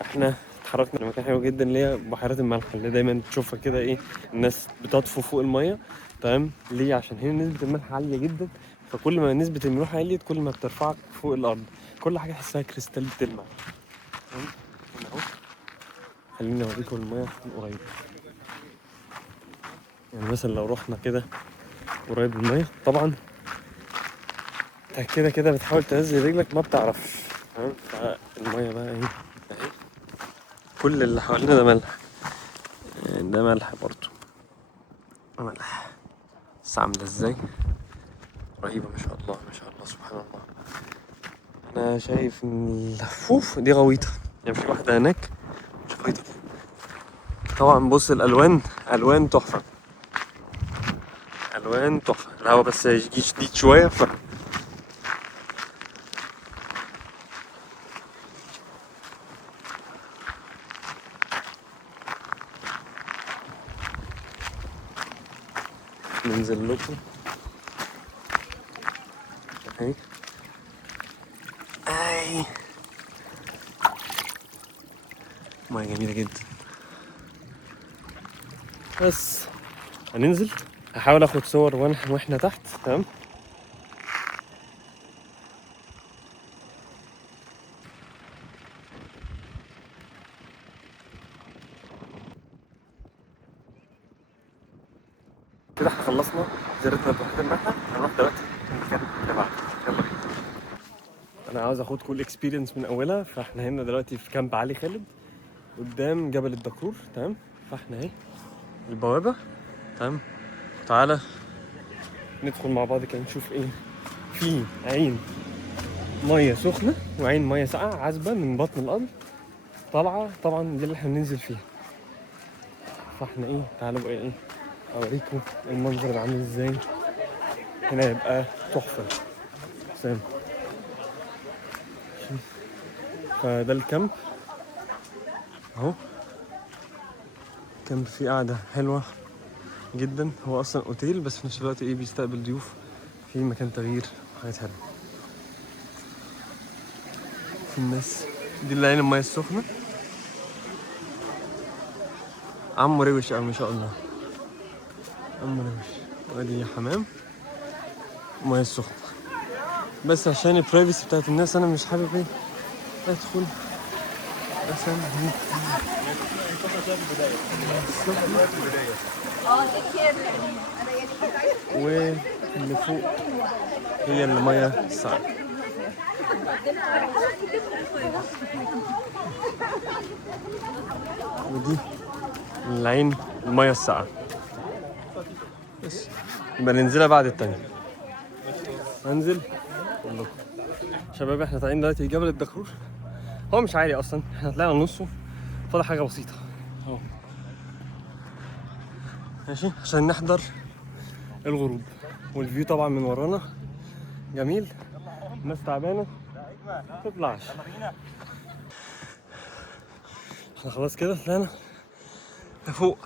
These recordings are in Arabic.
احنا اتحركنا لمكان حلو جدا اللي هي بحيرات الملح اللي دايما تشوفها كده ايه، الناس بتطفو فوق الميه. تمام ليه؟ عشان هنا نسبة الملح عالية جدا، فكل ما نسبة الملوحة عليت كل ما بترفعك فوق الأرض، كل حاجة تحسها كريستال بتلمع. تمام هنا اهو، خليني اوريكم الميه من قريب. يعني مثلا لو رحنا كده قريب من الميه، طبعا كده كده بتحاول تنزل رجلك ما بتعرفش. تمام فالميه بقى ايه اهي، كل اللي حوالينا ده ملح، يعني ده ملح برضو، ملح. بس عاملة ازاي رهيبة، ما شاء الله ما شاء الله سبحان الله. انا شايف ان الفوف دي غويطة، يعني في واحدة هناك مش غويطة. طبعا بص الالوان، الوان تحفة، الوان تحفة. الهوا بس هيجي شديد شوية ننزل لكم اهي. اي ميه جميلة جدا. بس هننزل، هحاول اخد صور واحنا تحت. تمام كده احنا خلصنا زيارتنا ببحيرة الملح، هنروح دلوقتي المكان اللي بعده. يلا بينا. انا عاوز اخدكم الاكسبيرينس من اولها. فاحنا هنا دلوقتي في كامب علي خالد قدام جبل الدكرور. تمام فاحنا اهي البوابة. تمام تعالى ندخل مع بعض كده نشوف ايه. في عين ميه سخنة وعين ميه ساقعة عذبة من بطن الارض طالعة، طبعا دي اللي احنا بننزل فيها. فاحنا ايه تعالوا بقى ايه اوريكم المنظر ده عامل ازاي. هنا يبقى تحفة سام. فده الكامب اهو، كامب فيه قعدة حلوة جدا. هو اصلا اوتيل بس في نفس الوقت ايه بيستقبل ضيوف، في مكان تغيير وحاجات حلوة. في الناس دي اللي عين المياه السخنة، عمو روش او ما شاء الله عمو روش. وادي حمام مياه السخنة، بس عشان البرايفسي بتاعت الناس انا مش حابب ايه ادخل مثلا واللي فوق هي المياه الساقعة. ودي العين المياه الساقعة. بس يبقى ننزلها بعد التانية. هنزل اقول لكم شباب احنا طالعين دلوقتي جبل الدكرور. هو مش عالي اصلا، احنا طلعنا نصه، فاضل حاجة بسيطة اهو. ماشي عشان نحضر الغروب، والفيو طبعا من ورانا جميل. الناس تعبانة متطلعش. احنا خلاص كده طلعنا لفوق.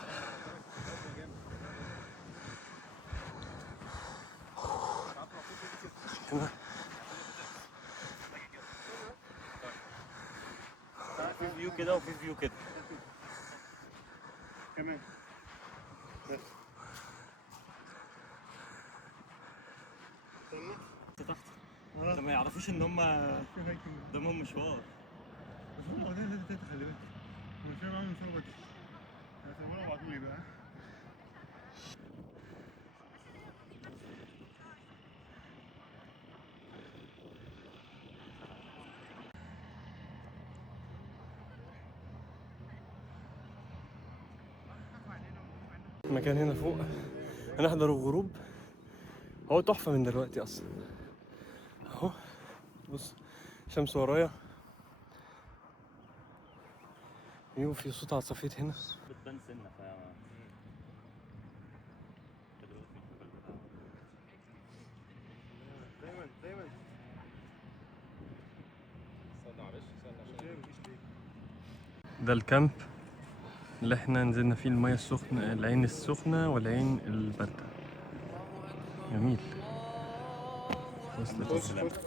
هنا في فيو كده وفي فيو كده كمان. تحت ده ما يعرفوش ان هم قدامهم مشوار. بس هم واخدين زي تحت، خلي بالك انا مش عامل مشوار بس هيصوروا وابعتولي بقى. المكان هنا فوق هنحضر الغروب. هو تحفة من دلوقتي اصلا اهو. بص شمس ورايا، فيو في صوت عصافير هنا. بتبان سنه دايما استنى معلش استنى عشان ده الكامب اللي احنا نزلنا فيه المياه السخنة، العين السخنة والعين الباردة. جميل. وصلت.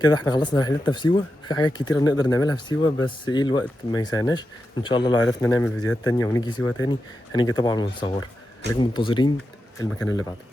كده احنا خلصنا رحلتنا في سيوه. في حاجات كتيره نقدر نعملها في سيوه بس ايه الوقت ما يسعناش. ان شاء الله لو عرفنا نعمل فيديوهات تانية ونيجي سيوه تاني هنيجي طبعا ونصور. خليكم منتظرين المكان اللي بعده.